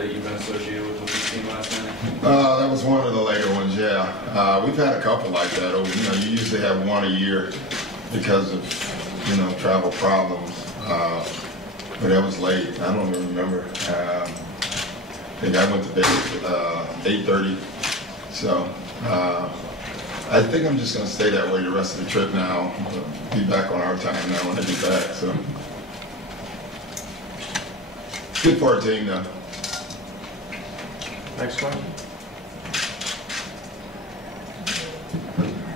that you've been associated with this team last night? That was one of the later ones, yeah. We've had a couple like that. You usually have one a year because of, travel problems. But that was late. I don't even remember. I think I went to bed at 8:30. So I think I'm just going to stay that way the rest of the trip now. Be back on our time now when I get back. So good for our team, though. Next question.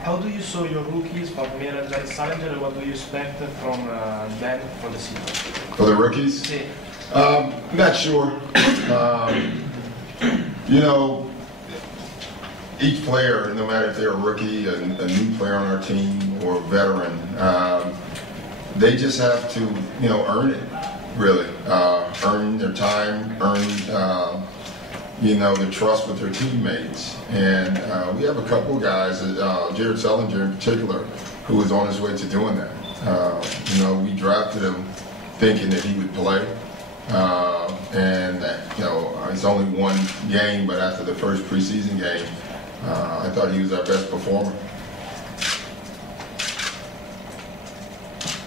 How do you saw your rookies from Milánó and Salinger, and what do you expect from them for the season? For the rookies? Sí. Not sure. Each player, no matter if they're a rookie, a new player on our team, or a veteran, they just have to, earn it, really. Earn their time, earn the trust with their teammates. And we have a couple of guys, Jared Sullinger in particular, who is on his way to doing that. We drafted him thinking that he would play. It's only one game, but after the first preseason game, I thought he was our best performer.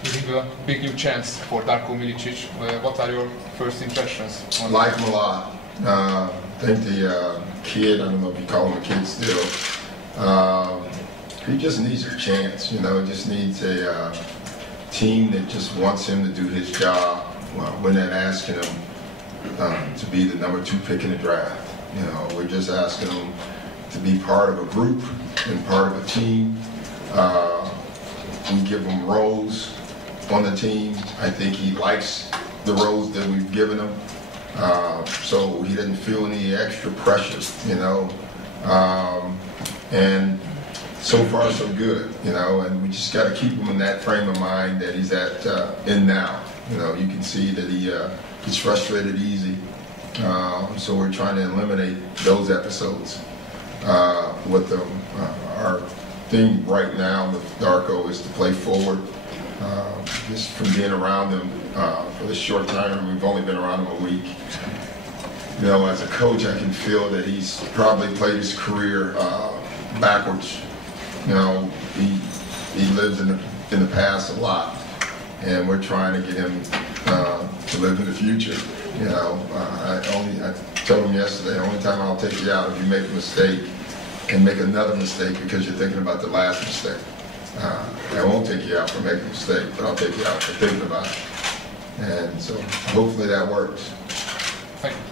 You think a big new chance for Darko Milicic. What are your first impressions? Like him a lot. I think the kid, I don't know if you call him a kid still, he just needs a chance, He just needs a team that just wants him to do his job. We're not asking him to be the number 2 pick in the draft. We're just asking him to be part of a group and part of a team. We give him roles on the team. I think he likes the roles that we've given him. So he doesn't feel any extra pressure, and so far so good, and we just got to keep him in that frame of mind that he's in now. You can see that he gets frustrated easy, so we're trying to eliminate those episodes with them. Our thing right now with Darko is to play forward, just from being around him for this short time. We've only been around him a week. As a coach, I can feel that he's probably played his career backwards. He lives in the past a lot, and we're trying to get him to live in the future. I told him yesterday, the only time I'll take you out if you make a mistake and make another mistake because you're thinking about the last mistake. I won't take you out for making a mistake, but I'll take you out for thinking about it. And so hopefully that works. Thank you.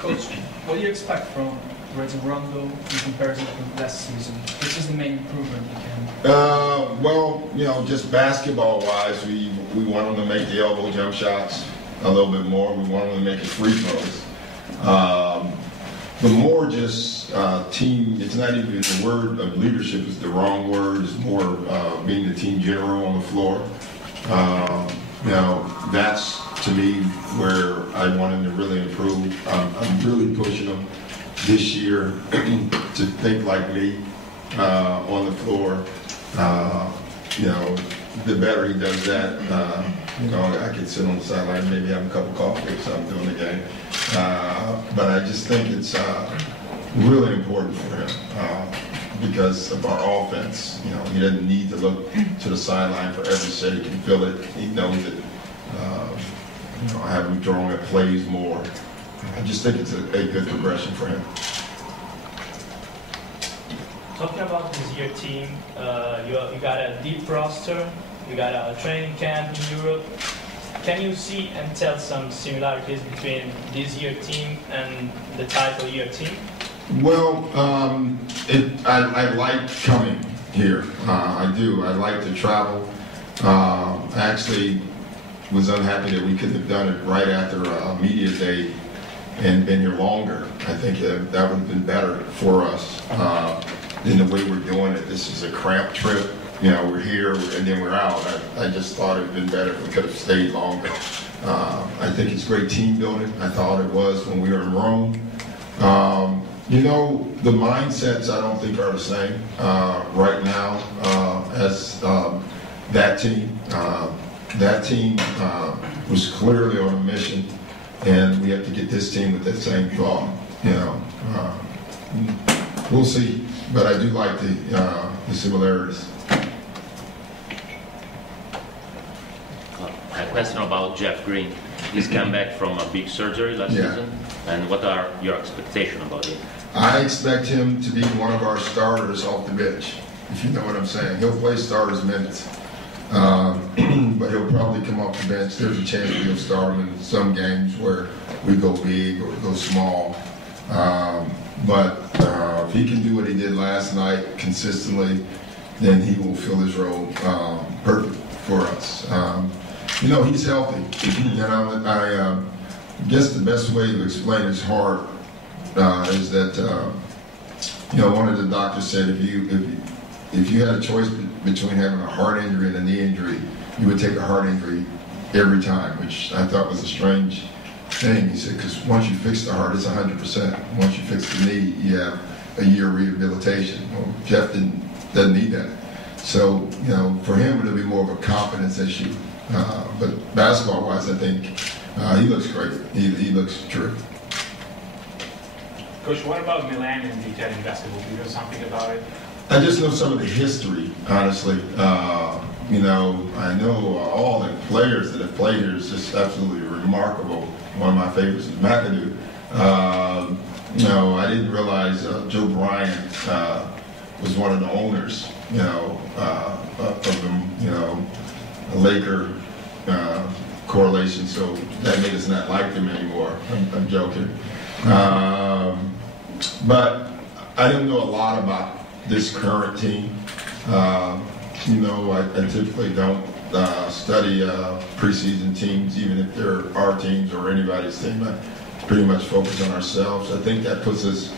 Coach, what do you expect from Rajon Rondo in comparison to last season? Which is the main improvement you can? Just basketball-wise, we want him to make the elbow jump shots a little bit more. We want him to make his free throws. But more just team, it's not even the word of leadership is the wrong word. It's more being the team general on the floor. That's to me where I want him to really improve. I'm really pushing him this year to think like me on the floor. The better he does that, I could sit on the sideline, maybe have a cup of coffee or something during the game. But I just think it's really important for him because of our offense. He doesn't need to look to the sideline for every shot. He can feel it. He knows it. I have him throwing at plays more. I just think it's a good progression for him. Talking about this year team, you got a deep roster, you got a training camp in Europe. Can you see and tell some similarities between this year team and the title year team? Well, I like coming here. I do. I like to travel. I actually was unhappy that we couldn't have done it right after media day and been here longer. I think that would have been better for us than the way we're doing it. This is a cramped trip. We're here and then we're out. I just thought it would have been better if we could have stayed longer. I think it's great team building. I thought it was when we were in Rome. The mindsets I don't think are the same right now as that team. That team was clearly on a mission and we have to get this team with that same thought. You know, we'll see, but I do like the similarities. A question about Jeff Green. He's come back from a big surgery last season, and what are your expectations about it? I expect him to be one of our starters off the bench, if you know what I'm saying. He'll play starters minutes, but he'll probably come off the bench. There's a chance that he'll start him in some games where we go big or go small. But if he can do what he did last night consistently, then he will fill his role perfect for us. You know, he's healthy. And I guess the best way to explain his heart is that, you know, one of the doctors said if you had a choice between having a heart injury and a knee injury, you would take a heart injury every time, which I thought was a strange thing. He said, because once you fix the heart, it's 100%. Once you fix the knee, you have a year rehabilitation. Well, Jeff doesn't need that. So, you know, for him, it'll be more of a confidence issue. But basketball-wise, I think he looks great. He looks terrific. Coach, what about Milan and the Italian basketball? Do you know something about it? I just know some of the history, honestly. You know, I know all the players that have played here is just absolutely remarkable. One of my favorites is McAdoo. You know, I didn't realize Joe Bryant was one of the owners, you know, of them, you know, a Laker correlation, so that made us not like them anymore. I'm joking. But I didn't know a lot about this current team. You know, I typically don't study preseason teams, even if they're our teams or anybody's team. I pretty much focus on ourselves. I think that puts us,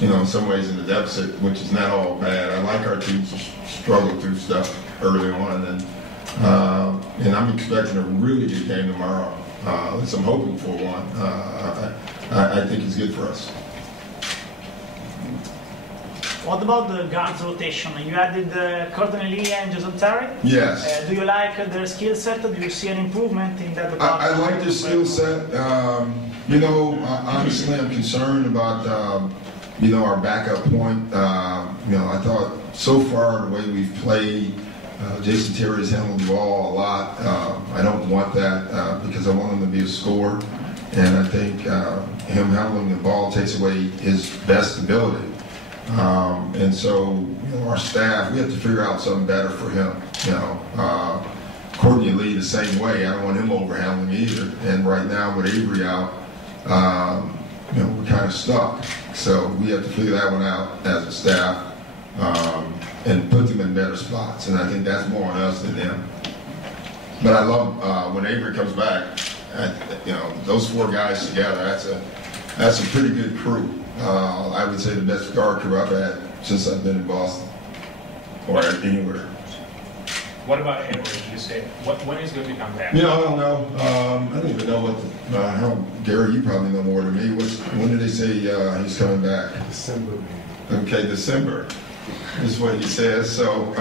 you know, in some ways in the deficit, which is not all bad. I like our teams to struggle through stuff early on, and I'm expecting a really good game tomorrow. At least I'm hoping for one. I think it's good for us. What about the guards rotation? You added Courtney and Jason Terry? Yes. Do you like their skill set? Do you see an improvement in that department? I like their skill set. You know, honestly, I'm concerned about, you know, our backup point. You know, I thought so far the way we've played, Jason Terry has handled the ball a lot. I don't want that because I want him to be a scorer. And I think him handling the ball takes away his best ability. And so, you know, our staff, we have to figure out something better for him. You know, Courtney Lee the same way. I don't want him overhandling either. And right now with Avery out, you know, we're kind of stuck. So we have to figure that one out as a staff and put them in better spots. And I think that's more on us than them. But I love when Avery comes back. You know, those four guys together, that's a pretty good crew. I would say the best guard crew I've had since I've been in Boston or anywhere. What about Edward? You say, when is going to come back? You know, I don't know. I don't even know how, Gary, you probably know more than me. When did they say he's coming back? December. Okay, December is what he says. So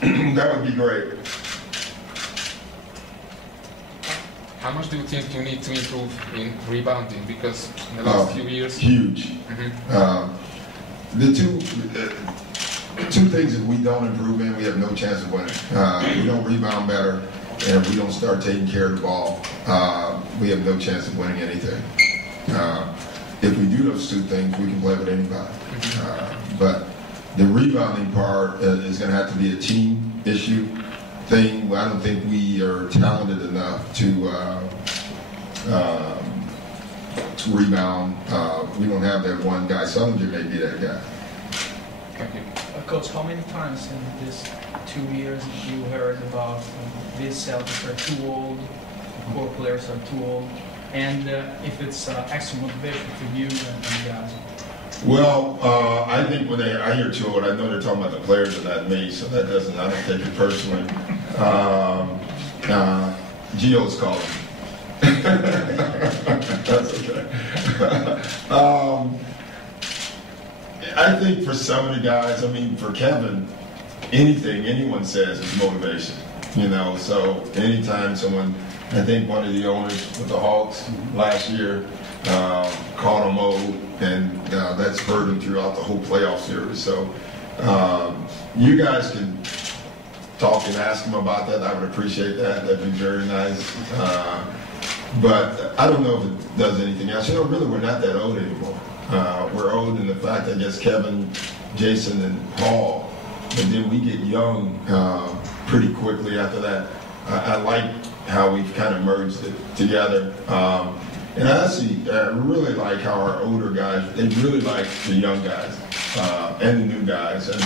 that would be great. How much do you think you need to improve in rebounding? Because in the last few years... Huge. The two things that we don't improve in, we have no chance of winning. We don't rebound better, and if we don't start taking care of the ball, we have no chance of winning anything. If we do those two things, we can play with anybody. But the rebounding part is going to have to be a team issue thing. I don't think we are talented enough to rebound. We don't have that one guy. Sullinger may be that guy. Thank you. Coach, how many times in these 2 years you heard about these Celtics are too old, core players are too old, and if it's extra motivation for you and the guys? Well, I think when I hear too old, I know they're talking about the players and not me, so that doesn't, I don't take it personally. Gio's calling. That's okay. I think for some of the guys, I mean, for Kevin, anything anyone says is motivation, you know, so anytime someone I think one of the owners with the Hawks last year caught him old, and that's hurt him throughout the whole playoff series. So you guys can talk and ask him about that. I would appreciate that. That'd be very nice. But I don't know if it does anything else. You know, really, we're not that old anymore. We're old in the fact, I guess, Kevin, Jason, and Paul. But then we get young pretty quickly after that. I like how we've kind of merged it together. And I actually really like how our older guys, they really like the young guys and the new guys. And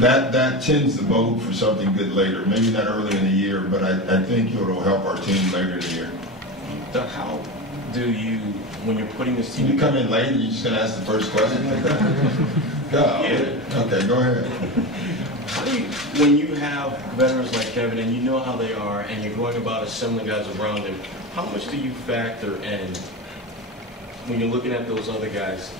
that tends to bode for something good later. Maybe not early in the year, but I think it'll help our team later in the year. Doug, how do you, when you're putting this team You come in late, you're just going to ask the first question? Yeah. Okay, go ahead. How do you, when you have veterans like Kevin and you know how they are and you're going about assembling guys around them, how much do you factor in when you're looking at those other guys,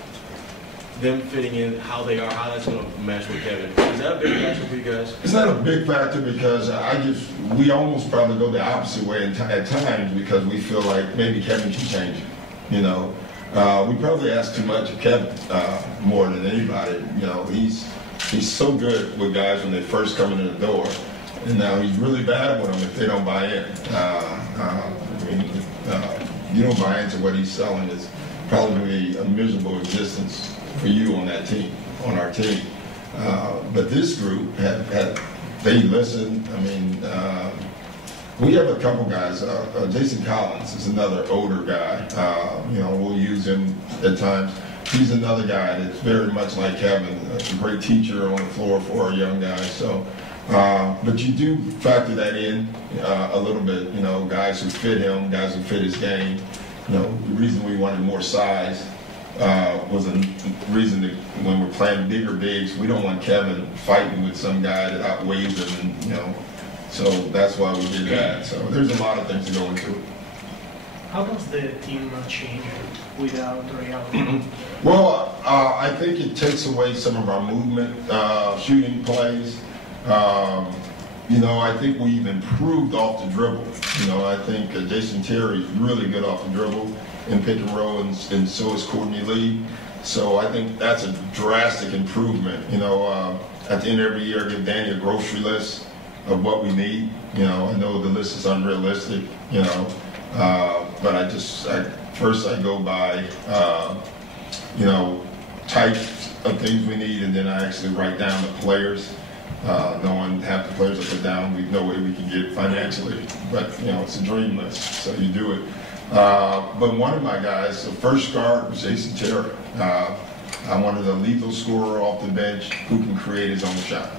them fitting in, how they are, how that's going to match with Kevin? Is that a big factor for you guys? It's not a big factor because we almost probably go the opposite way at times because we feel like maybe Kevin can change it. You know, we probably ask too much of Kevin more than anybody. You know, he's so good with guys when they first come in the door, and now he's really bad with them if they don't buy in. You don't buy into what he's selling, it's probably a miserable existence for you on that team, on our team. But this group, they listen. I mean, we have a couple guys. Jason Collins is another older guy. You know, we'll use him at times. He's another guy that's very much like Kevin, a great teacher on the floor for our young guys. So, but you do factor that in a little bit. You know, guys who fit him, guys who fit his game. You know, the reason we wanted more size was a reason that when we're playing bigger bigs, we don't want Kevin fighting with some guy that outweighs him, and you know. So that's why we did that. So there's a lot of things to go into it. How does the team change without Real? Well, I think it takes away some of our movement, shooting plays. You know, I think we've improved off the dribble. You know, I think Jason Terry's really good off the dribble in pick and roll, and so is Courtney Lee. So I think that's a drastic improvement. You know, at the end of every year, I give Danny a grocery list of what we need. You know, I know the list is unrealistic, you know, but first I go by, you know, types of things we need, and then I actually write down the players. Knowing half the players I put down, we know what we can get financially, but you know, it's a dream list, so you do it. But one of my guys, the first guard was Jason Terry. I wanted a lethal scorer off the bench who can create his own shot.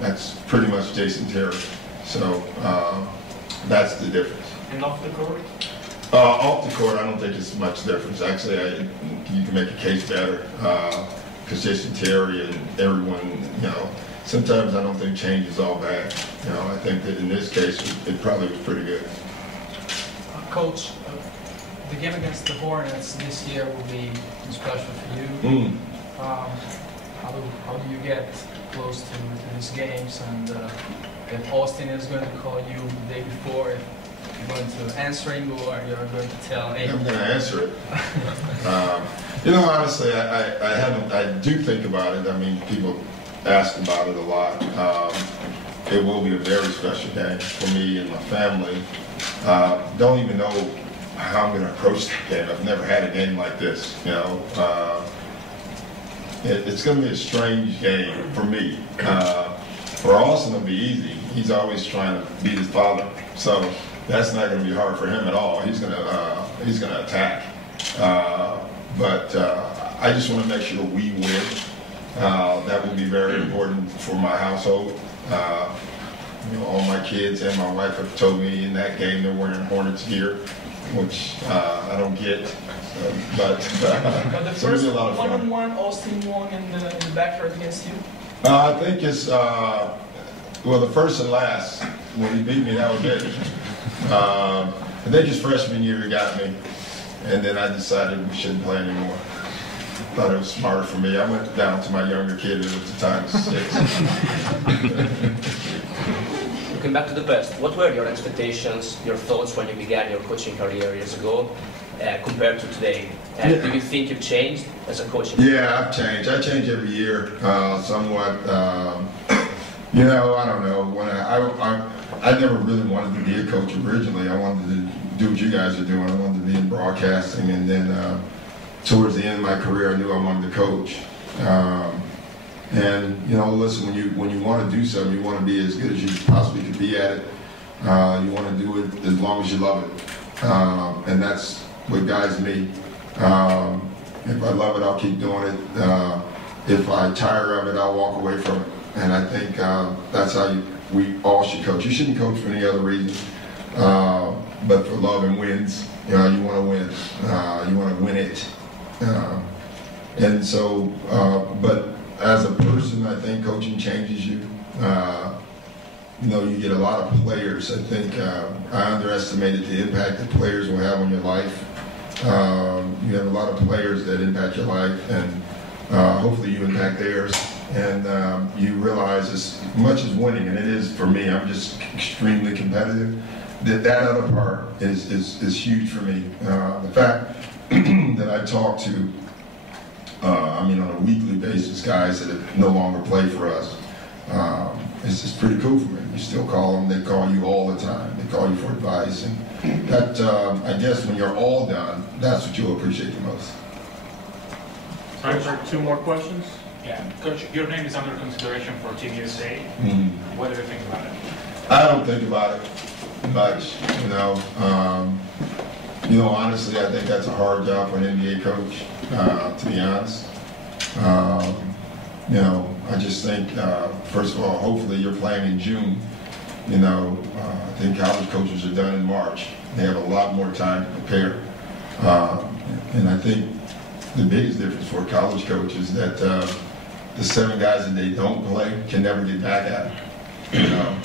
That's pretty much Jason Terry. So that's the difference. And off the court? Off the court, I don't think it's much difference. Actually, you can make a case better because Jason Terry and everyone, you know, sometimes I don't think change is all bad. You know, I think that in this case, it probably was pretty good. Coach, the game against the Hornets this year will be special for you. How do you get close to these games, and if Austin is going to call you the day before, if you're going to answer him or you're going to tell him? I'm going to answer it. You know, honestly, I do think about it. I mean, people ask about it a lot. It will be a very special game for me and my family. Don't even know how I'm going to approach that game. I've never had a game like this, you know. It's going to be a strange game for me. For Austin, it'll be easy. He's always trying to beat his father, so that's not going to be hard for him at all. He's going to attack. But I just want to make sure we win. That will be very important for my household. You know, all my kids and my wife have told me in that game they're wearing Hornets gear, which I don't get. But the so first it'll be a lot of fun. one-on-one, Austin won in the backcourt against you? I think it's, well, the first and last. When he beat me, that was it. I think his freshman year he got me, and then I decided we shouldn't play anymore. Thought it was smarter for me. I went down to my younger kid who at the time was 6. looking back to the past, what were your expectations, your thoughts when you began your coaching career years ago compared to today? And do you think you've changed as a coach? Yeah, I've changed. I change every year somewhat. You know, I don't know. When I never really wanted to be a coach originally. I wanted to do what you guys are doing. I wanted to be in broadcasting, and then towards the end of my career, I knew I wanted to coach. And you know, listen, when you want to do something, you want to be as good as you possibly could be at it. You want to do it as long as you love it, and that's what guides me. If I love it, I'll keep doing it. If I tire of it, I'll walk away from it. And I think that's how we all should coach. You shouldn't coach for any other reason, but for love and wins. You know, you want to win. You want to win it. And so, but as a person, I think coaching changes you. You know, you get a lot of players. I think I underestimated the impact that players will have on your life. You have a lot of players that impact your life, and hopefully you impact theirs. And you realize as much as winning, and it is for me, I'm just extremely competitive, that other part is huge for me. The fact that I talk to, I mean, on a weekly basis, guys that no longer play for us, it's just pretty cool for me. You still call them, they call you all the time, they call you for advice, and that, I guess when you're all done, that's what you'll appreciate the most. Time for 2 more questions. Yeah, Coach, your name is under consideration for Team USA. What do you think about it? I don't think about it much, you know. Honestly, I think that's a hard job for an NBA coach, to be honest. I just think, first of all, hopefully you're playing in June. I think college coaches are done in March. They have a lot more time to prepare. And I think the biggest difference for a college coach is that the 7 guys that they don't play can never get back at them.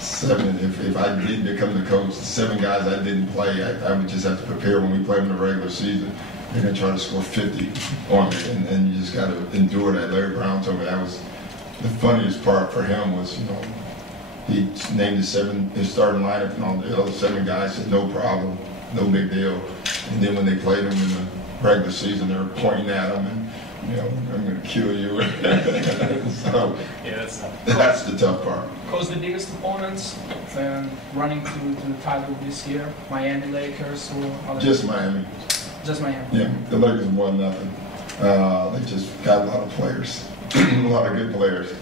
7, if I did become the coach, the 7 guys I didn't play, I would just have to prepare when we play them in the regular season. They're going to try to score 50 on me, and you just got to endure that. Larry Brown told me that was the funniest part for him was, he named his starting lineup, and all the other 7 guys said, no problem, no big deal. And then when they played him in the regular season, they were pointing at him, and I'm going to kill you. So yeah, that's the tough part. Because the biggest opponents running to the title this year, Miami Lakers or other? Just Miami. Just Miami. Yeah, the Lakers won nothing. They just got a lot of players, a lot of good players.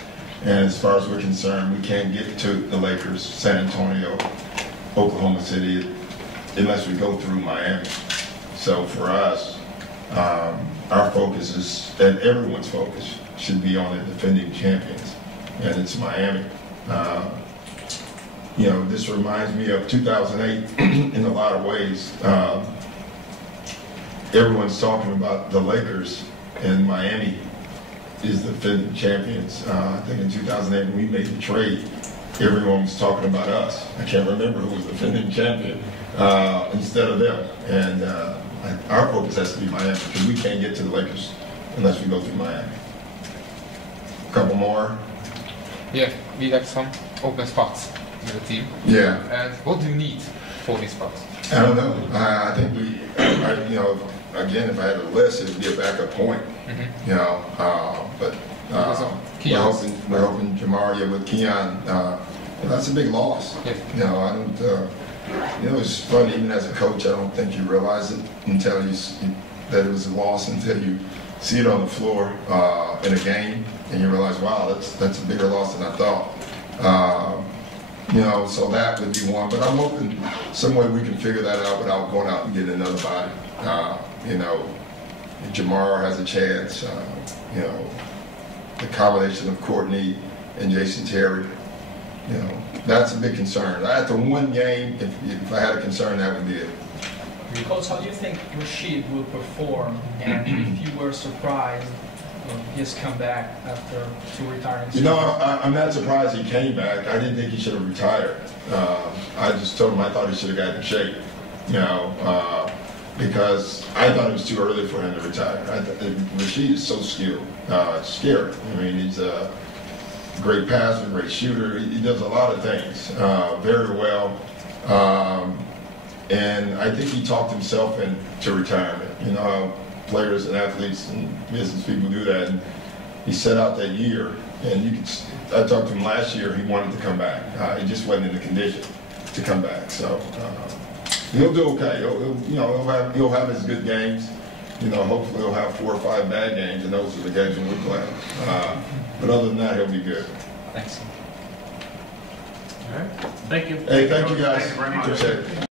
And as far as we're concerned, we can't get to the Lakers, San Antonio, Oklahoma City, unless we go through Miami. So for us, our focus is, and everyone's focus should be on the defending champions, and it's Miami. This reminds me of 2008 in a lot of ways. Everyone's talking about the Lakers, and Miami is the defending champions. I think in 2008 when we made the trade, everyone was talking about us. I can't remember who was the defending champion instead of them. And our focus has to be Miami, because we can't get to the Lakers unless we go through Miami. A couple more. Yeah, we have some open spots in the team. Yeah. And what do you need for these spots? I don't know. I think again, if I had a list, it would be a backup point. But we're hoping Jamaria with Keon. That's a big loss. Yeah. I don't. It's fun, even as a coach, I don't think you realize it until that it was a loss until you see it on the floor in a game, and you realize, wow, that's a bigger loss than I thought. So that would be one. But I'm hoping some way we can figure that out without going out and getting another body. If Jamar has a chance, the combination of Courtney and Jason Terry, that's a big concern. After one game, if I had a concern, that would be it. Coach, how do you think Rashid will perform? And if you were surprised his comeback after 2 retiring seasons? I'm not surprised he came back. I didn't think he should have retired. I just told him I thought he should have gotten in shape. Because I thought it was too early for him to retire. Rashid is so skilled. It's scary. I mean, great passer, great shooter. He does a lot of things very well. And I think he talked himself into retirement. You know how players and athletes and business people do that. And he set out that year, and you could. I talked to him last year. He wanted to come back. He just wasn't in the condition to come back. So he'll do okay. He'll have his good games. You know, hopefully he'll have 4 or 5 bad games, and those are the games when we play him. But other than that, he'll be good. Thanks. All right. Thank you. Hey, thank you guys. Thank you very much. Appreciate it.